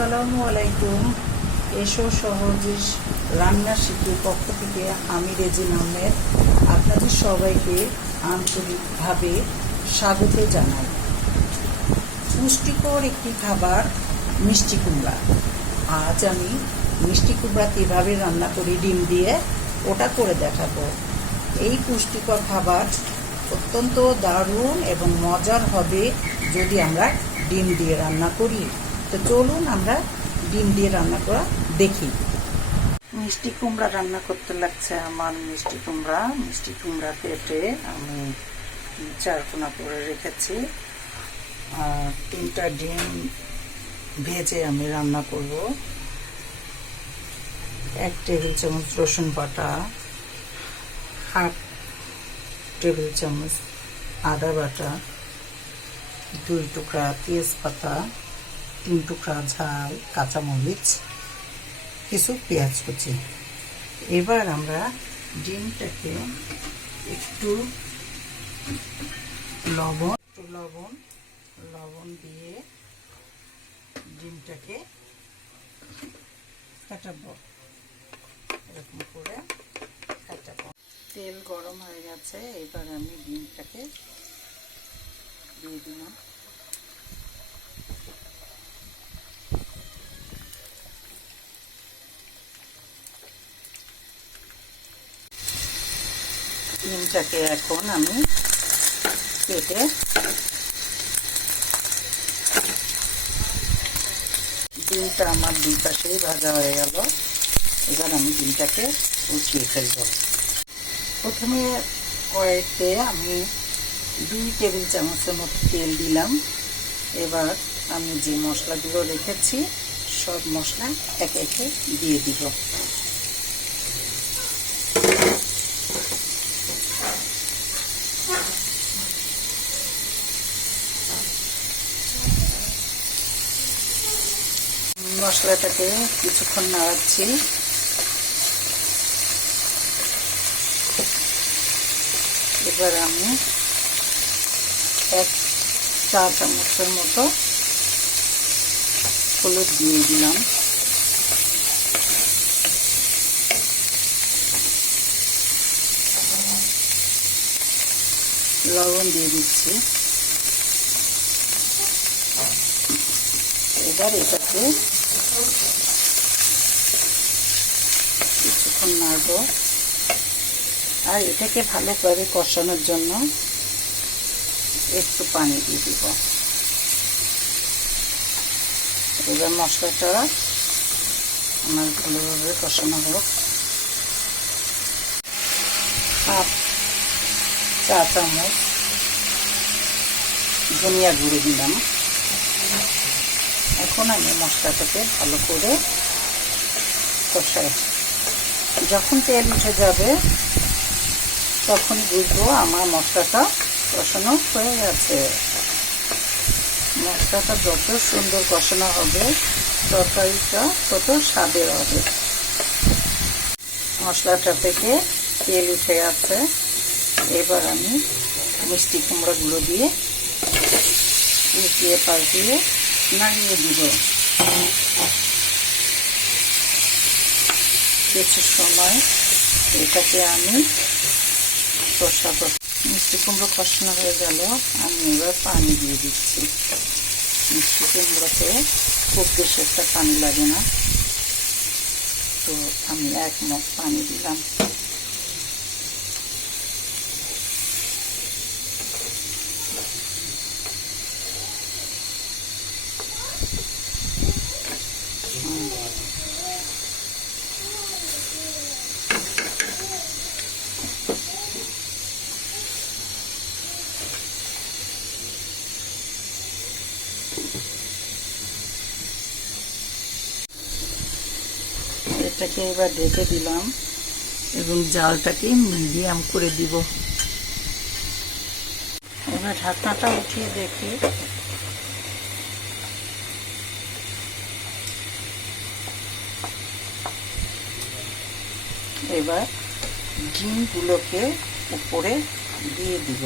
আসসালামু আলাইকুম। এসো সহজে রান্না শিখে পক্ষ থেকে আমি রেজিন আহমেদ আপনাদের সবাইকে আন্তরিকভাবে স্বাগত জানাই। পুষ্টিকর একটি খাবার মিষ্টি কুমড়া। আজ আমি মিষ্টি কুমড়া কীভাবে রান্না করি ডিম দিয়ে ওটা করে দেখাবো। এই পুষ্টিকর খাবার অত্যন্ত দারুণ এবং মজার হবে যদি আমরা ডিম দিয়ে রান্না করি। তো চলুন আমরা ডিম দিয়ে রান্না করা দেখি। মিষ্টি কুমড়া রান্না করতে লাগছে আমার মিষ্টি কুমড়া কেটে আমি চারকোনা করে রেখেছি। আর 3টা ডিম ভেজে আমি রান্না করব। 1 টেবিল চামচ রসুন বাটা, 1/2 টেবিল চামচ আদা বাটা, 2 টুকরা তেজপাতা, 3 টুকরা ঝাল কাঁচামরিচ, কিছু পেঁয়াজ কুচি। এবার আমরা ডিমটাকে একটু লবণ দিয়ে ডিমটাকে কাটাবো। এরকম করে কাটাবো। তেল গরম হয়ে গেছে, এবার আমি ডিমটাকে দিয়ে দিলাম। ডিমটাকে এখন আমি কেটে ডিমটা আমার 2 পাশেই ভাজা হয়ে গেল। এবার আমি ডিমটাকে উঠিয়ে ফেলব। প্রথমে কড়াইতে আমি 2 টেবিল চামচের মতো তেল দিলাম। এবার আমি যে মশলাগুলো রেখেছি সব মশলা একে একে দিয়ে দিব। মশলাটাকে কিছুক্ষণ নাড়াচ্ছি। এবার আমি 1 চা চামচের মতো হলুদ দিয়ে দিলাম। লবণ দিয়ে দিচ্ছি। এবার এটাকে কিছুক্ষণ নাড়ব। আর এটাকে ভালোভাবে কষানোর জন্য একটু পানি দিয়ে দিব। এবার মশলাটা আমার ভালোভাবে কষানো হোক। 1/2 চা চামচ ধনিয়া গুঁড়ো দিলাম। এখন আমি মশলাটাকে ভালো করে কষাই। যখন তেল উঠে যাবে তখন বুঝবো আমার মশলাটা কষানো হয়ে গেছে। মশলাটা যত সুন্দর কষানো হবে তরকারিটা তত স্বাদের হবে। মশলাটা থেকে তেল উঠে গেছে। এবার আমি মিষ্টি কুমড়াগুলো দিয়ে উল্টিয়ে পাল্টিয়ে নাড়িয়ে দিব। কিছু সময় এটাকে আমি কষাবো। মিষ্টি কুমড়ো কষানো হয়ে গেল, আমি এবার পানি দিয়ে দিচ্ছি। মিষ্টি কুমড়োতে খুব বেশি একটা পানি লাগে না, তো আমি 1 মগ পানি দিলাম। এটাকে এবার ঢেকে দিলাম এবং জালটাকে মিডিয়াম করে দিব। এবার ঢাকনাটা উঠিয়ে দেখি। এবার ডিমগুলোকে উপরে দিয়ে দিব।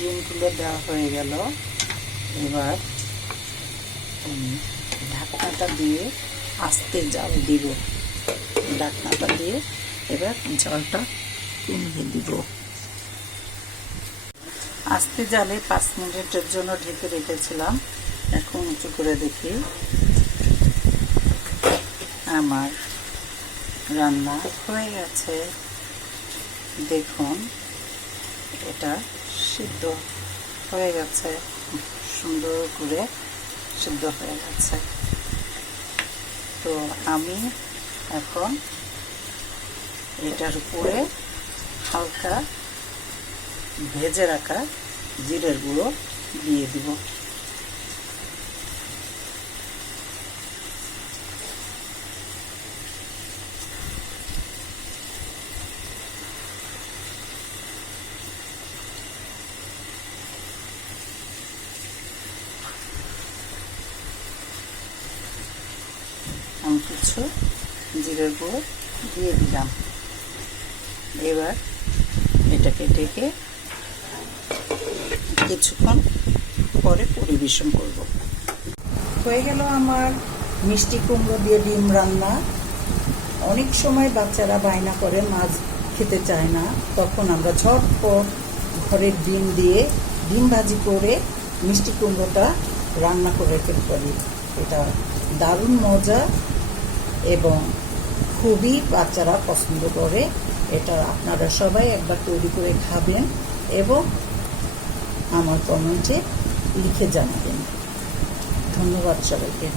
ডিমগুলো দেওয়া হয়ে গেল। এবার ঢাকনাটা দিয়ে আস্তে জাল দিব। ঢাকনাটা দিয়ে এবার জলটা কমিয়ে দিব। আস্তে জালে 5 মিনিটের জন্য ঢেকে রেখেছিলাম। এখন উঁচু করে দেখি আমার রান্না হয়ে গেছে। দেখুন এটা সিদ্ধ হয়ে গেছে, সুন্দর করে সিদ্ধ হয়ে গেছে। তো আমি এখন এটার উপরে হালকা ভেজে রাখা জিরের গুঁড়ো দিয়ে দিব। আমি কিছু জিরের গুঁড়ো দিয়ে দিলাম। এবার এটাকে ঢেকে কিছুক্ষণ পরে পরিবেশন করব। হয়ে গেল আমার মিষ্টি কুমড়ো দিয়ে ডিম রান্না। অনেক সময় বাচ্চারা বায়না করে মাছ খেতে চায় না, তখন আমরা ঝটপট ঘরের ডিম দিয়ে ডিম ভাজি করে মিষ্টি কুমড়োটা রান্না করে খেতে পারি। এটা দারুণ মজা এবং খুবই বাচ্চারা পছন্দ করে। এটা আপনারা সবাই একবার তৈরি করে খাবেন এবং আমার কমেন্টে লিখে জানাবেন। ধন্যবাদ সবাইকে।